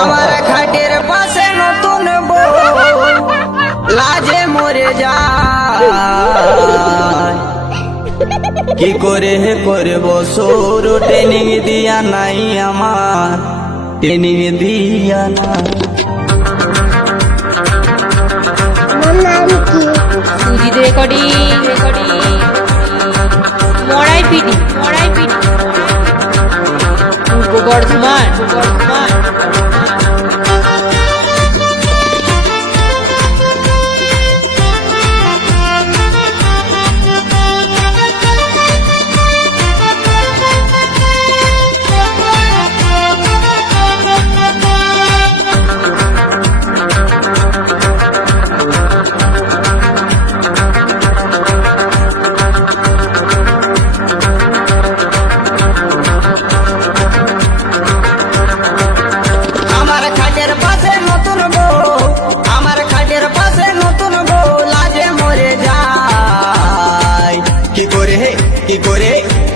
আমার খাটের পাশে নতুন বউ লাজে মরে যায়। কি করে করব সৌর ট্রেনিং দিয়া নাই আমার, ট্রেনিং দিয়া নাই। সুজিত রেকর্ডিং মড়াই পিটি পূর্ব বর্ধমান।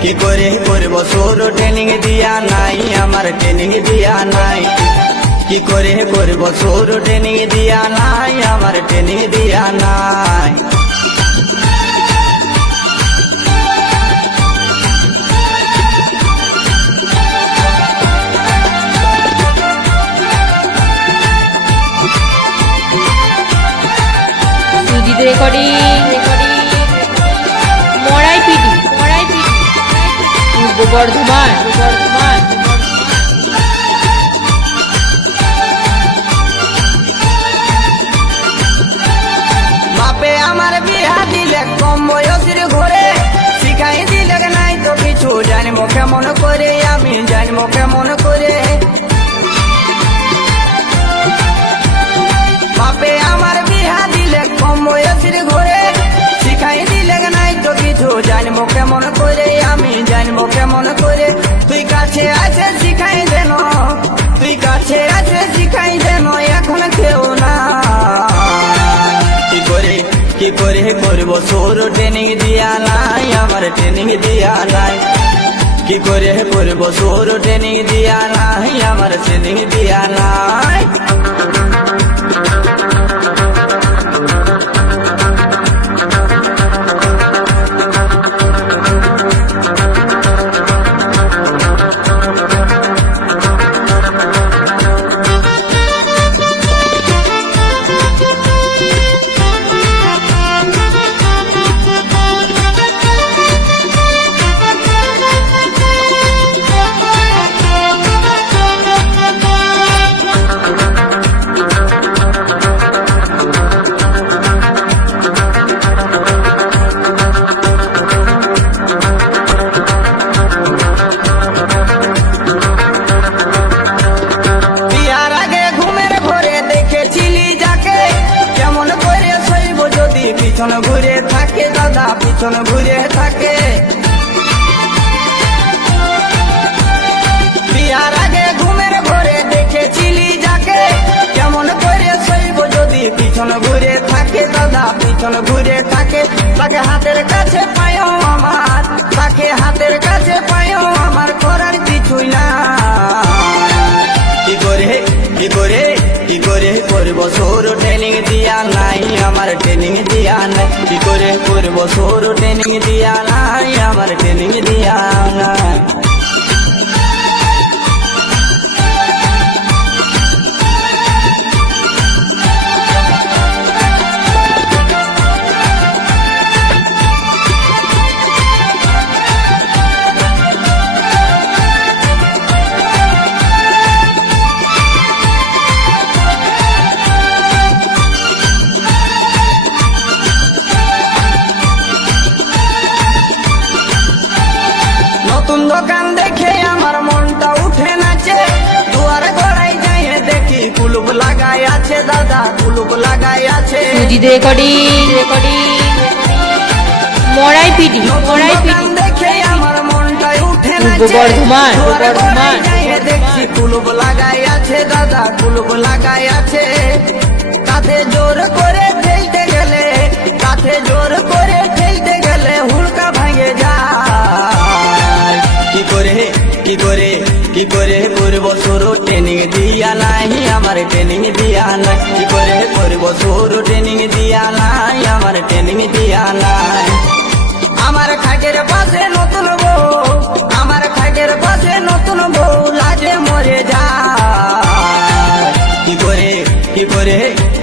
কি করে করব সৌর ট্রেনিং দিয়া নাই আমার, ট্রেনিং দিয়া নাই। কি করে করব সৌর ট্রেনিং দিয়া নাই আমার, ট্রেনিং দিয়া নাই। সুজিত রেকর্ডিং মড়াই পিটি পূর্ব বর্ধমান। বাপে আমার বিয়া দিলে কম বয়সের ঘরে, শিখাই দিলে নাই তো কিছু, জানবো কেমন করে আমি, জানবো কেমন করে। বাপে আমার বিয়া দিলে কম বয়সের ঘরে, শিখাই দিলে নাই তো কিছু, জানবো কেমন করে আমি, জানবো কেমন করে। তুই কাছে আছে শিখাই দেন, তুই কাছে আছে শিখাই দেন, এখন কেউ না। কি করে করব সৌর ট্রেনিং দিয়া নাই আমার, ট্রেনিং দিয়া নাই। কি করে করব সৌর ট্রেনিং দিয়া নাই আমার, ট্রেনিং দিয়া নাই। পিছন ঘুরে থাকে দাদা, পিছন ঘুরে থাকে। বিয়ার আগে ঘুমের ঘরে দেখেছিলি যাকে, কেমন করে শৈব যদি পিছন ঘুরে থাকে দাদা, পিছন ঘুরে থাকে। তাকে হাতের কাছে পায়ও আমার, তাকে হাতের কাছে পায়ও আমার, করার কিছুই না। কি করে করব সৌর ট্রেনিং দিয়া নাই আমার, ট্রেনিং দিয়া নাই। কি করে করব সৌর ট্রেনিং দিয়া নাই আমার, ট্রেনিং দিয়া নাই। দোকান দেখে আমার মনটা উঠে নাচে, দুয়ার গড়াই যাই দেখি কুলুপ লাগাই আছে দাদা, কুলুপ লাগাই আছে। সুজিত রেকর্ডিং মড়াই পিটি দেখে আমার মনটা উঠে পূর্ব বর্ধমান। দেখছি কুলুপ লাগাই আছে দাদা, কুলুপ লাগাই আছে। তাতে জোর করে ঠেলতে গেলে, তাতে জোর করে ঠেলতে গেলে হুড়কা ভাঙে যায়। কি করে করব সৌর আমার ট্রেনিং দিয়া নাই কি করে করব শুরু ট্রেনিং দিয়া নাই আমার ট্রেনিং দিয়া নাই আমার খাটের পাশে নতুন বউ আমার খাটের পাশে নতুন বউ লাজে মরে যায়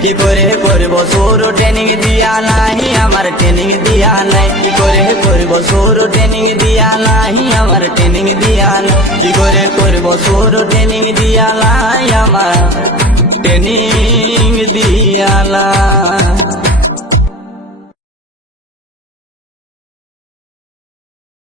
কি করে করব শুরু ট্রেনিং দিয়া নাই আমার ট্রেনিং দিয়া নাই কি করে করব শুরু ট্রেনিং দিয়া নাই আমার ট্রেনিং দিয়া নাই কি করে করব শুরু ট্রেনিং দিয়া নাই আমার ট্রেনিং দিয়া নাই